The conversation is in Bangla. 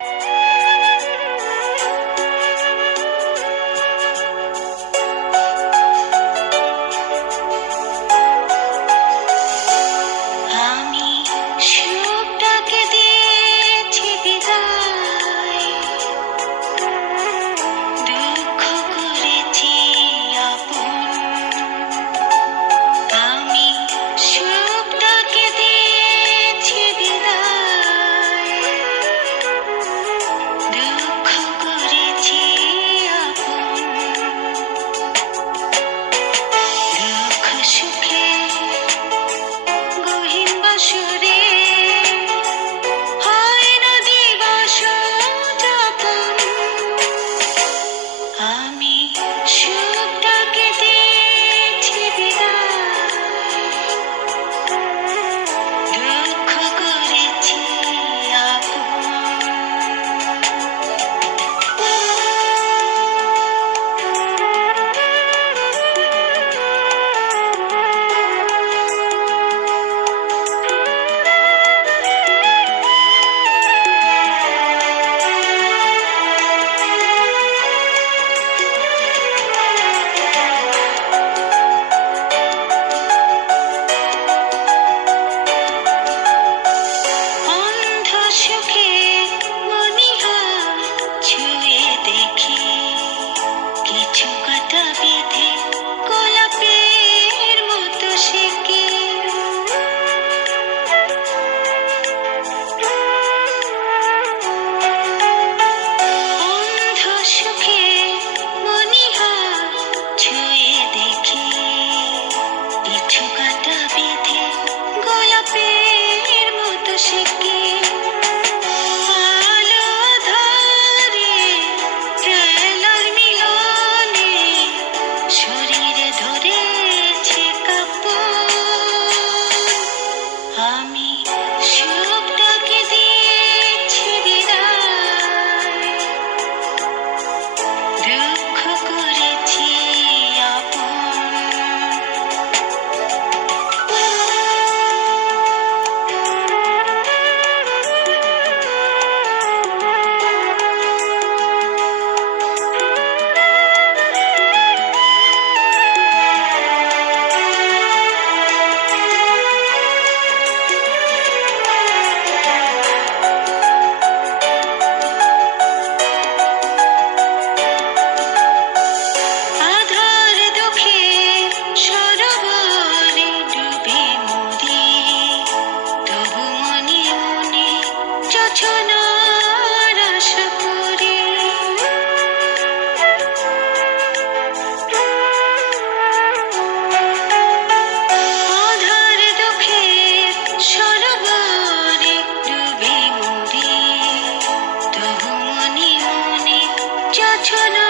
আমি সুখটাকে দিয়েছি বিদায়, দুঃখ করেছি আপন। আমি সুখটাকে দিয়েছি বিদায়, দুঃখ করেছি আপন। দুঃখ সুখে গহীন বাসরে হয় না দিবস যাপন। আমি সুখটাকে দিয়েছি বিদায়, দুঃখ করেছি আপন। অন্ধ সুখে মনিহার ছুঁয়ে দেখি, কিছু কাটা বিধে গোলাপের মতো সে কি। অন্ধ সুখে মনিহার ছুঁয়ে দেখি, কিছু কাটা বিধে গোলাপের মতো সে কি। আলো ধরে আলোর মিলনে শরীরে ধরেছে কাঁপন। আমি সুখটাকে দিয়েছি বিদায়, দুঃখ করেছি আপন। আধার দুঃখে সরোবরে ডুবে মরি, তবু মনে মনে যোছনার আশা করি। আধার দুঃখে সরোবরে ডুবে মরি, তবু মনে মনে যোছনা